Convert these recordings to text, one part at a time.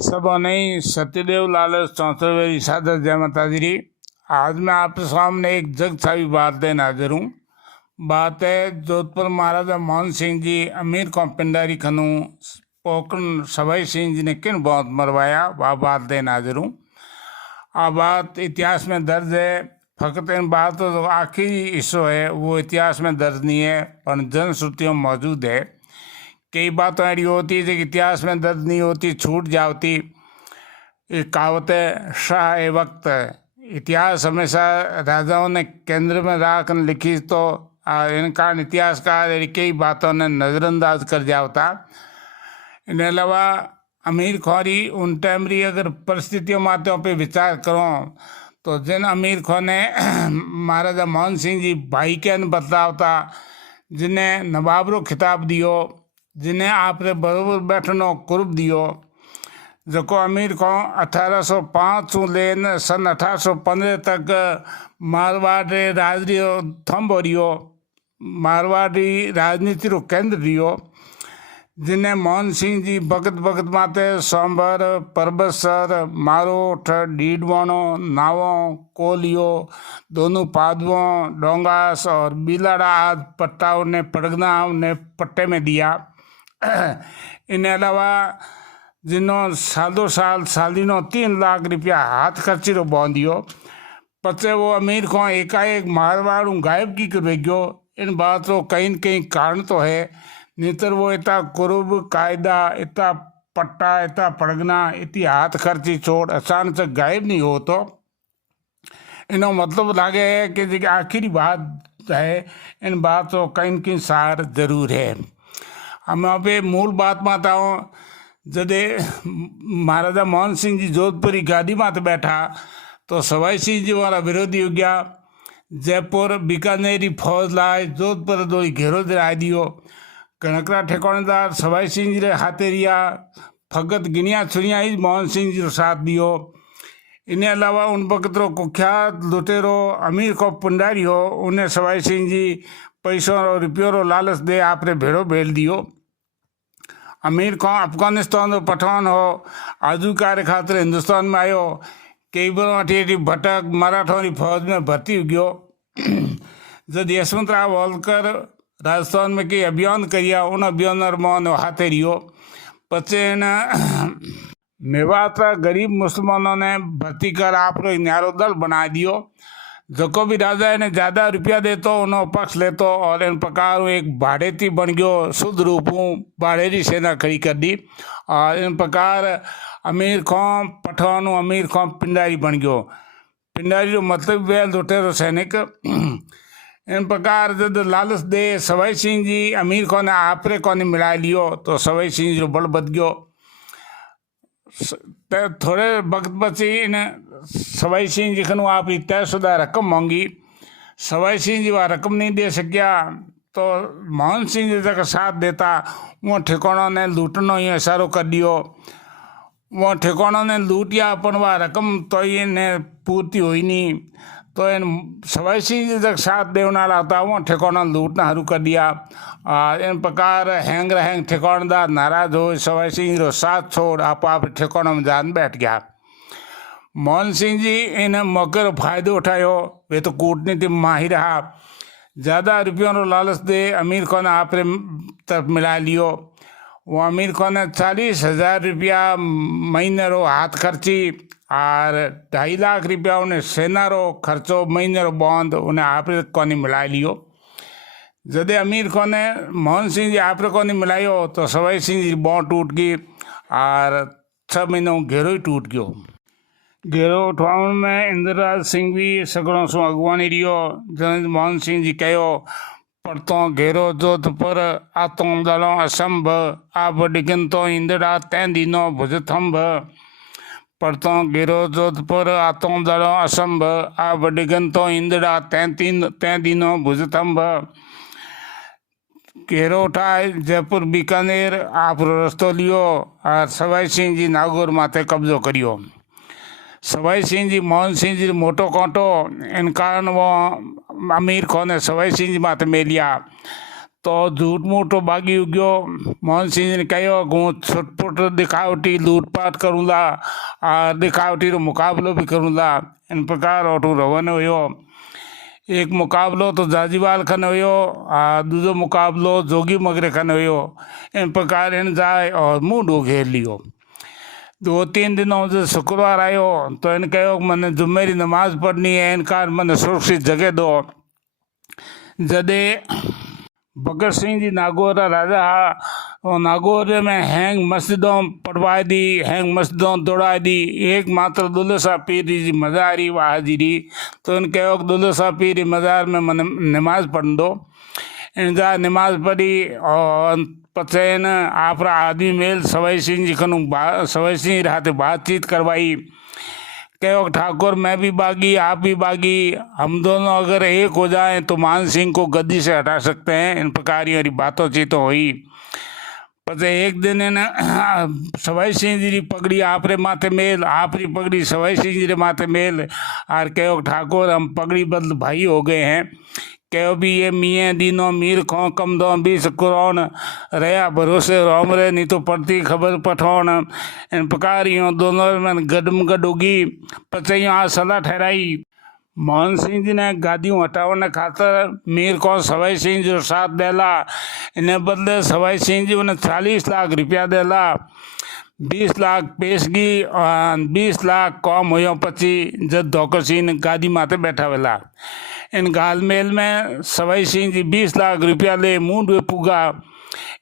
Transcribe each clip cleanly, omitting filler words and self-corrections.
सब नहीं सत्यदेव लालच चौंसठवें सादर जय माता दी। आज मैं आपके सामने एक जग छावी बात देने हाजिर हूँ। बात है जोधपुर महाराजा मोहन सिंह जी अमीर को पिंडारी खनू पोकन सवाई सिंह जी ने किन बहुत मरवाया, वह बात देने हाजिर हूँ। आ बात इतिहास में दर्ज है, फकत इन बात तो आखिरी हिस्सो है वो इतिहास में दर्ज नहीं है पर जनश्रुतियों में मौजूद है। कई बातें ऐसी होती है जो इतिहास में दर्ज नहीं होती, छूट जाती। एक कहावत है शाह ए वक्त, इतिहास हमेशा राजाओं ने केंद्र में रख लिखी तो इनका इतिहासकार कई बातों ने नज़रअंदाज कर जाता। इन अलावा अमीर खोरी उन टाइम री अगर परिस्थितियों मातों पे विचार करो तो जिन अमीर खो ने महाराजा मोहन सिंह जी भाई के बतलावता, जिन्हें नवाब रो खिताब दियो, जिन्हें आपने बरोबर बैठनो कुर्ब दियो, जो अमीर को 1805 से लेन सन 1815 तक मारवाड़ राजरी थंब हो रियो, मारवाड़ी राजनीति रो केंद्र रियो, जिन्हें मोहन सिंह जी भगत भगत माते सोमबर परबसर मारोठ डीडवाणो नावों कोलियो दोनों पादवों डोंगास और बिलाड़ा आदि पट्टाओं ने पड़गना ने पट्टे में दिया। इन अलावा जिन्हों सालों साल सालिनों 3 लाख रुपया हाथ खर्ची रो बौंदियो, पचे वो अमीर को एकाएक मारवाड़ गायब की कर गयो। इन बात रो कहीं न कहीं कारण तो है, नितर वो इतना कुरुब कायदा इतना पट्टा इतना पड़गना इतनी हाथ खर्ची छोड़ अचानक से गायब नहीं हो तो इनो मतलब लागे है कि जो आखिरी बात है इन बात तो कहीं न कहीं सार जरूर है। हम पे मूल बात माता हूँ, जदे महाराजा मोहन सिंह जी जोधपुरी गादी माते बैठा तो सवाई सिंह जी वाला विरोधी हो गया। जयपुर बीकानेरी फौज लाए जोधपुर दो घेरो दिला दियो। कनकरा ठिकानेदार सवाई सिंह जी रे हाथे रिया, फगत गिनिया छुरिया ही मोहन सिंह जी रो साथ दियो। इन्हें अलावा उन वक्त रो कुख्यात लुटेरो अमीर को पुंडारी हो, उन्हें सवाई सिंह जी पैसों और रुपयों रो लालच दे आपने भेड़ो भेल दियो। अमीर को अफगानिस्तान रो पठान हो आजू कार्य खातिर हिंदुस्तान में आयो, कई बार अठी भटक मराठों की फौज में भर्ती हो गयो। जब यशवंतराव होलकर राजस्थान में कई अभियान करिया, उन अभियान मोहन हाथे रियो। पचे मेवात गरीब मुसलमानों ने भर्ती कर आप रो न्यारो दल बना दियो। जो भी राजा ने ज़्यादा रुपया दे तो उन्होंने पक्ष ले तो और इन प्रकार एक भाड़ेती बन गयो, शुद्ध रूपों भाड़ेरी सेना खड़ी कर दी और इन प्रकार अमीर खों पठान अमीर खों पिंडारी बन गयो। पिंडारी रो मतलब वे लुटेरो सैनिक। इन प्रकार जब लालच दे सवाई सिंह जी अमीर को ने आपरे को ने मिला लियो तो सवाई सिंह जी बल बद गयो। थोड़े वक्त बची इन सवाई सिंह जी खनू आप तयशुदा रकम मांगी, सवाई सिंह जी वह रकम नहीं दे सकिया तो मोहन सिंह जी जगह साथ देता वो ठिकानों ने लूटनो ही इशारो कर दियो। वो ठिकानों ने लूटिया अपन वह रकम तो इन्हें पूर्ति हुई नहीं तो इन सवाई सिंह जी जब साथ देना रहता वो ठिकाना लूटना शुरू कर दिया। इन प्रकार हैंग रहेंग ठिकानदार नाराज हो सवाई सिंह रो साथ छोड़ आप ठिकानों में जान बैठ गया। मोहन सिंह जी इन मौके रो फायदो उठायो, वे तो कूटनीति माहिर रहा। ज़्यादा रुपयों रो लालच दे अमीर को ने आपरे तरफ मिला लियो। वो अमीर को ने 40,000 रुपया महीने रो हाथ खर्ची और 2.5 लाख रुपया उन्हें सेना रो खर्चो महीने रो बॉन्द उन्हें आपरे को नहीं मिला लियो। जदे अमीर को ने मोहन सिंह जी आपरे को नहीं मिलायो तो सवाई सिंह जी बॉन्ड टूट गई और 6 महीनों घेरो ही टूट गयो। घेरो उठवाण में इंद्रराज सिंह भी सगड़ों सो अगवानी रियो। जन मोहन सिंह जी कहो पड़तो घेरो जोधपुर आतों दलों असंभ आप डिगन तो इंदिरा तैं दिनों भुज थंभ। पड़तो घेरो जोधपुर आतों दलों असंभ आप डिगन तो इंदिरा तैं दिनों भुज थंभ। घेरो उठाए जयपुर बीकानेर आप रस्तो लियो और सवाई सिंह जी नागौर माथे कब्जो करियो। सवाई सिंह जी मोहन सिंह जी मोटो कांटो इन कारण वो अमीर खो ने सवाई सिंह जी माथे में लिया तो झूठ मूठो भागी गयो। मोहन सिंह जी ने कहो कि हूँ छुटपुट दिखावटी लूटपाट करूँगा और दिखावटी रो मुकाबलो भी करूँगा। इन प्रकार ओटू रवन हुयो। एक मुकाबलो तो जाजीवाल खन हुयो और दूसरो मुकाबलो जोगी मगरे खन हुयो। इन प्रकार इन जाए और मुंह घेर लियो। 2-3 दिनों से शुक्रवार आयो तो इन कहो मैंने जुम्मे री नमाज पढ़नी है, इनकार मैंने सुरक्षित जगह दो। जदे भगत सिंह जी नागौर राजा हा, और नागौर में हैंग मस्जिदों पढ़वा दी, हैंग मस्जिदों दौड़ा दी। एकमात्र दुल्ले शाह पीर जी मज़ारी व हाजिरी, तो इन कहो दुल्ले शाह पीर मज़ार में मन नमाज पढ़ दो। इन जा नमाज पढ़ी और पचैन आपरा आदमी मेल सवाई सिंह जी खनू सवाई सिंह रहते बातचीत करवाई। कहो ठाकुर मैं भी बागी आप भी बागी, हम दोनों अगर एक हो जाएं तो मान सिंह को गद्दी से हटा सकते हैं। इन प्रकार की बातों चीतों हुई। पचे एक दिन है ना सवाई सिंह जी पगड़ी आपरे माथे मेल, आपरी पगड़ी सवाई सिंह जी माथे मेल। और कहो ठाकुर हम पगड़ी बदल भाई हो गए हैं। कहो भी ये मियाँ दीनो मीर खो कम दो 20 करोड़ रया भरोसे रोम रे नहीं तो पड़ती खबर पठौन। इन प्रकार यूँ दोनों में गडम गड उगी। पचे यूँ सलाह ठहराई। मोहन सिंह जी ने गादियों हटाने खातर मीर को सवाई सिंह जी साथ देला। इन्हें बदले सवाई सिंह जी उन्हें 40 लाख रुपया देला। 20 लाख पेशगी और 20 लाख कम हो पची जब धोकर सिंह गादी माथे बैठा वेला। इन गालमेल में सवाई सिंह जी 20 लाख रुपया ले मुंड वे पुगा।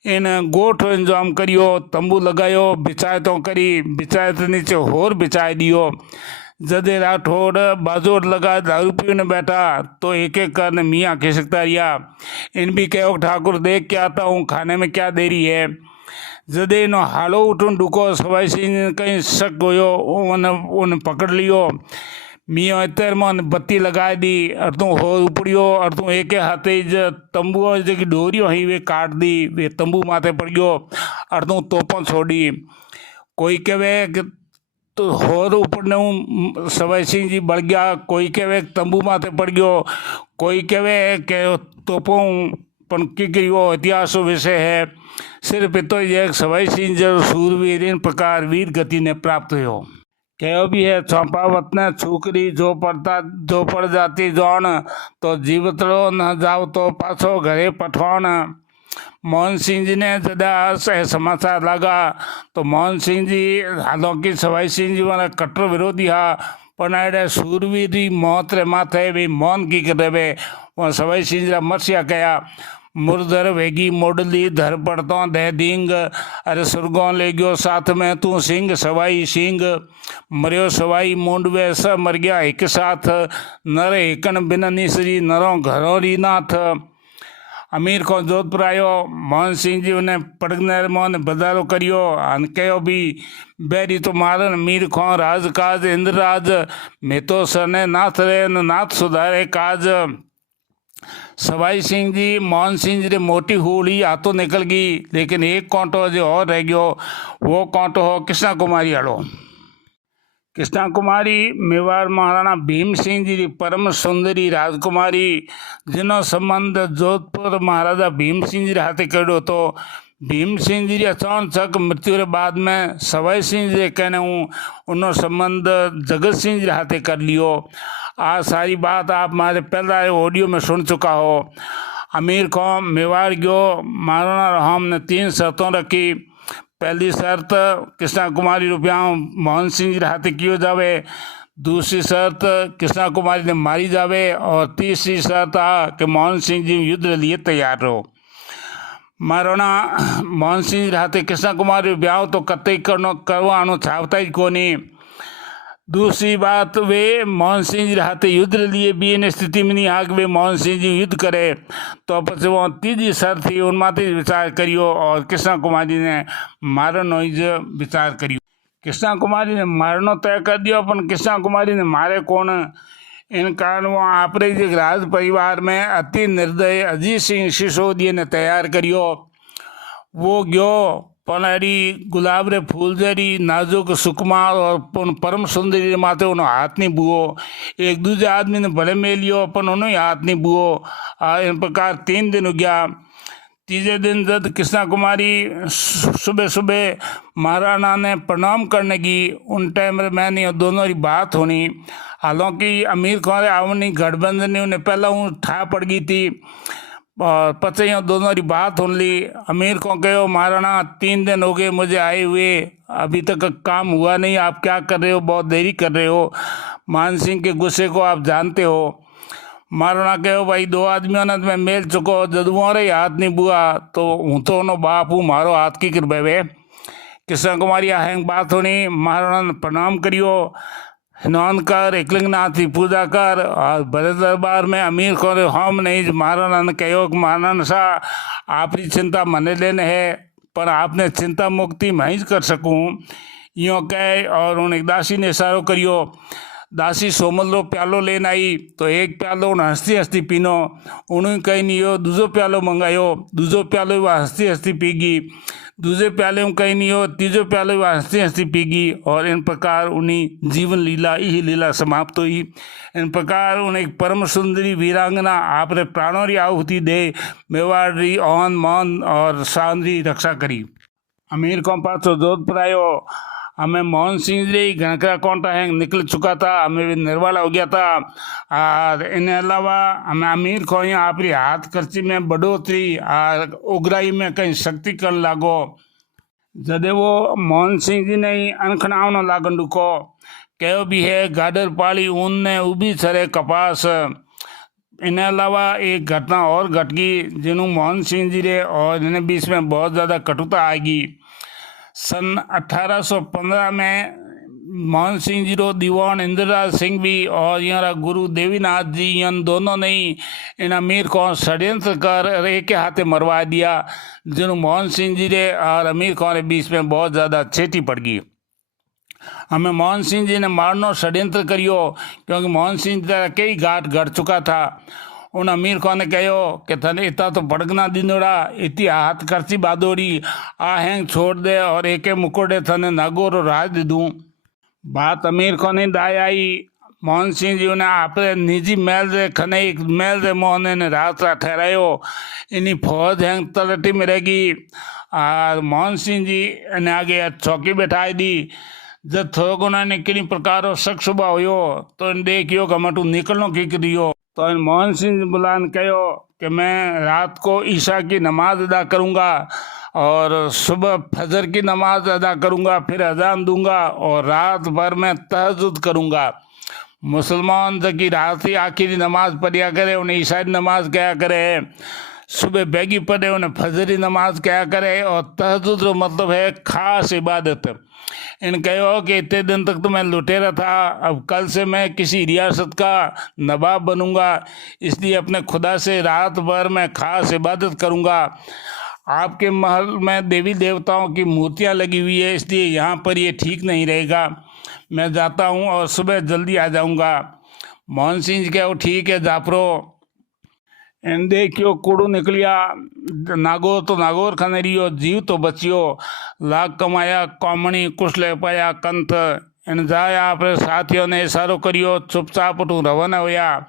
इन गोठो इंतजाम करियो, तंबू लगायो, बिचायतों करी, बिचायत नीचे होर बिछाए दियो। जदे राठौड़ बाजोड़ लगा दारू पीने बैठा तो एक एक करने मियाँ खिसकता रिया। इन भी कहो ठाकुर देख के आता हूँ खाने में क्या देरी है। जदे इन हालो उठून ढुको सवाई सिंह कहीं शक होयो, उन्हें पकड़ लियो। मियाँ इतर मन बत्ती लगा दी और तू हो उपड़ियो और तू एक हाथे तंबू जी डोरियो ही वे काट दी, वे तंबू माथे पड़ गयो और तू तोपों छोड़ी। कोई कहे कि तो होर ऊपर सवाई सिंह जी बढ़ गया, कोई कहे तंबू माथे पड़ गयो, कोई कहे कि तोपों पण की वो इतिहास विषय है। सिर्फ तो ये सवाई सिंह जो सूरवीर इन प्रकार वीर गति ने प्राप्त हो। कहो भी है चौपावत ने छुकरी जो पड़ जाती जौन, तो जीवतड़ो न जाओ तो पाछो घरे पठौन। मोहन सिंह जी ने जदा समाचार लगा तो मोहन सिंह जी हालांकि सवाई सिंह जी वाला कट्टर विरोधी हा, पण अड़े सूरवीर मौत रे माथे भी मौन की कर वे। वो सवाई सिंह जी मरसिया कया मुरदर वेगी मोडली धर पड़तो दे दींग, अरे सुरगों ले गयो साथ में तू सिंह सवाई सिंह। मरियो सवाई मुंडवे स मर गया एक साथ, नर एकन बिन निसरी नरों घरों री नाथ। अमीर को जोधपुर आयो। मोहन सिंह जी उन्हें पड़गनेर मोहन बजारो करियो अन कहो भी बैरी तो मारन मीर खो राजकाज इंद्रराज, मैं तो सने नाथ रे नाथ सुधारे काज। सवाई सिंह जी मोहन सिंह जी मोटी हुड़ी हाथों निकल गई, लेकिन एक कांटो जो और रह गयो, वो कांटो हो कृष्णा कुमारी आड़ो। कृष्णा कुमारी मेवाड़ महाराणा भीम सिंह जी की परम सुंदरी राजकुमारी, जिनो संबंध जोधपुर महाराजा भीम सिंह जी हाथे कड़ो। तो भीम सिंह जी अचानक मृत्यु के बाद में सवाई सिंह जी कहने हूँ उन्हों संबंध जगत सिंह जी हाथे कर लियो। आज सारी बात आप हमारे पहला ऑडियो में सुन चुका हो। अमीर को मेवाड़ गयो। महाराणा राम ने 3 शर्तों रखी। पहली शर्त कृष्णा कुमारी रुपया मोहन सिंह जी हाथे कियो जावे, दूसरी शर्त कृष्णा कुमारी ने मारी जावे, और तीसरी शर्त आ कि मोहन सिंह जी युद्ध के लिए तैयार रहो। महाराणा मोहन सिंह जी हाथे कृष्णा कुमारी ब्याह तो कतई करवानो चाहता ही कोनी। दूसरी बात वे मोहन सिंह जी हाथे युद्ध के लिए भी इन स्थिति में नहीं आ कि वे मोहन सिंह जी युद्ध करे। तो પછી वो तीजी शर्त थी उनमाथी विचार करियो और कृष्णा कुमारी ने मारनो विचार करियो। कृष्णा कुमारी ने मारनो तय कर दियो, पर कृष्णा कुमारी ने मारे कौन। इन कारण वो आपरे राज परिवार में अति निर्दय अजीत सिंह सिसोदिया ने तैयार करियो। वो गयो पनाड़ी गुलाब रे फूल जरी नाजुक सुकुमार और परम सुंदरी माथे उन्होंने हाथ नहीं बुओ। एक दूसरे आदमी ने भले में लियो अपन उन्होंने हाथ नहीं बुओ। इन प्रकार 3 दिन हो गया। तीसरे दिन जब कृष्णा कुमारी सुबह सुबह महाराणा ने प्रणाम करने की, उन टाइम मैंने दोनों की बात होनी। हालांकि अमीर खान आवनी गठबंधन ने उन्हें पहला हूँ ठा पड़ गई थी और पचे दोनों की बात होने ली। अमीर को कहो महाराणा 3 दिन हो गए मुझे आए हुए, अभी तक काम हुआ नहीं, आप क्या कर रहे हो, बहुत देरी कर रहे हो। मान सिंह के गुस्से को आप जानते हो। महाराणा कहो भाई 2 आदमियों ने मैं मेल चुको, जब मारे हाथ नहीं बुआ तो हूँ तो उन्होंने बाप हूँ, मारो हाथ की कर वे। कृष्ण कुमारी आहंग बात होनी। महाराणा ने प्रणाम करियो, स्नान कर, एकलिंगनाथ की पूजा कर और बड़े दरबार में अमीर को हम नहीं। महाराणा ने कहो कि महाराणा शाह आपकी चिंता मने लेने है, पर आपने चिंता मुक्ति मैं ही कर सकूँ, यूँ कह। और उन्हें दासी ने इशारो करियो। दासी सोमल रो प्यालो लेन आई तो एक प्यालो उन्हें हंसती हंसती पीनो, उन्हें कहीं नहीं हो दूसरो प्यालो मंगायो, दूसरो प्यालो वह हंसती हंसती पीगी, दूसरे प्याले में कहीं नहीं हो तीसरे प्याले वह हंसती हंसती पीगी। और इन प्रकार उन्हीं जीवन लीला यही लीला समाप्त हुई। इन प्रकार उन्हें परम सुंदरी वीरांगना आपने प्राणों की आहुति दे मेवाड़ी ओन मान और शान की रक्षा करी। अमीर को पाछो जोधपुर आयो। हमें मोहन सिंह जी घनकरा कोंटा है निकल चुका था, हमें भी निर्वाला हो गया था। और इन अलावा हमें अमीर को यहाँ आपकी हाथ खर्ची में बढ़ोतरी और उगराई में कहीं शक्ति करने लागो। जदे वो मोहन सिंह जी ने अनखनावना लागन रुको, कहो भी है गाडर पाली ऊन ने उभी सरे कपास। इन अलावा एक घटना और घट गई जिन्हों मोहन सिंह जी रे और इन्हें बीच में बहुत ज़्यादा कटुता आएगी। सन 1815 में मोहन सिंह जी रो दीवान इंद्रराज सिंह भी और यहाँ गुरु देवीनाथ जी इन दोनों ने इन अमीर को षड्यंत्र कर एक के हाथे मरवा दिया, जिन्होंने मोहन सिंह जी रे और अमीर को बीच में बहुत ज़्यादा छेटी पड़ गई। हमें मोहन सिंह जी ने मारनो षड्यंत्र करियो, क्योंकि मोहन सिंह जी का कई घाट घट चुका था। उन अमीर को ने कहो कि थने इतना तो भड़कना दिनोड़ा, इतनी हाथ खर्ची बादोड़ी आहेंग छोड़ दे और एक मुकोड़े थने नागोरो राज दे दूँ। बात अमीर को नहीं दाई आई। मोहन सिंह जी ने आपने निजी महल से खने एक महल से मोहन ने रात ठहरायो। इन्हीं फौज हैंग तलटी में रहेगी और मोहन सिंह जी ने आगे चौकी बैठाई दी। जब थोड़ा उन्होंने किन्हीं प्रकार शक सुबह हो तो इन देखियो कि मटू निकलनो की करियो। तो इन मोहन सिंह बुलान कहो कि मैं रात को ईशा की नमाज अदा करूँगा और सुबह फजर की नमाज अदा करूँगा, फिर अजान दूंगा और रात भर मैं तहज्जुद करूँगा। मुसलमान जबकि रात ही आखिरी नमाज पढ़िया करे, उन्हें ईशाई नमाज क्या करे, सुबह बैगी पढ़े उन्हें फजरी नमाज क्या करे। और तहज्जुद का मतलब है खास इबादत। इन कहो कि इतने दिन तक तो मैं लुटेरा था, अब कल से मैं किसी रियासत का नवाब बनूंगा, इसलिए अपने खुदा से रात भर मैं खास इबादत करूंगा। आपके महल में देवी देवताओं की मूर्तियां लगी हुई है, इसलिए यहाँ पर ये ठीक नहीं रहेगा, मैं जाता हूँ और सुबह जल्दी आ जाऊँगा। मोहन सिंह जी कहो ठीक है जापरो। इन देखियो कूड़ू निकलिया, नागोर तो नागोर खनेरियो, जीव तो बचियो, लाख कमाया कौमणी कुछ ले पाया कंथ। इन जाए आपरे साथियों ने इशारो करियो, चुपचाप उठू रवाना होया।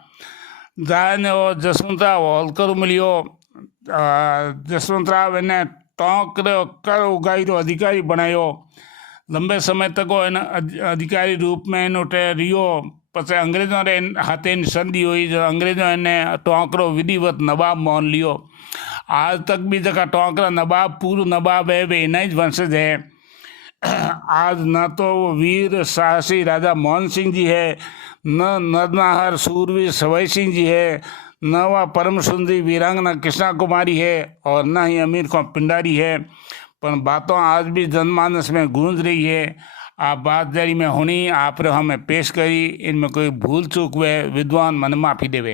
जाए ने वो जसवंतराव होलकर मिलियो। जसवंतराव इन्हें टोंक कर उगाई रो अधिकारी बनायो। लंबे समय तक वो इन अधिकारी रूप में इन उठे रियो। પછી અંગ્રેજો હાથે સંધિ हुई, जो अंग्रेजों ने टोंकरो विधिवत नवाब मान लियो। आज तक भी जगह टोंकरा नवाब पूर्व नवाब है वे इन्हीं वंशज है। आज न तो वो वीर साहसी राजा मोहन सिंह जी है, न नरनाहर सूरवीर सवाई सिंह जी है, न वह परम सुंदरी वीरांगना कृष्णा कुमारी है और न ही अमीर को पिंडारी है। पर बातों आज भी जनमानस में गूंज रही है। आप बात जारी में होनी आप हमें पेश करी, इनमें कोई भूल चूक हुए विद्वान मन माफी देवे।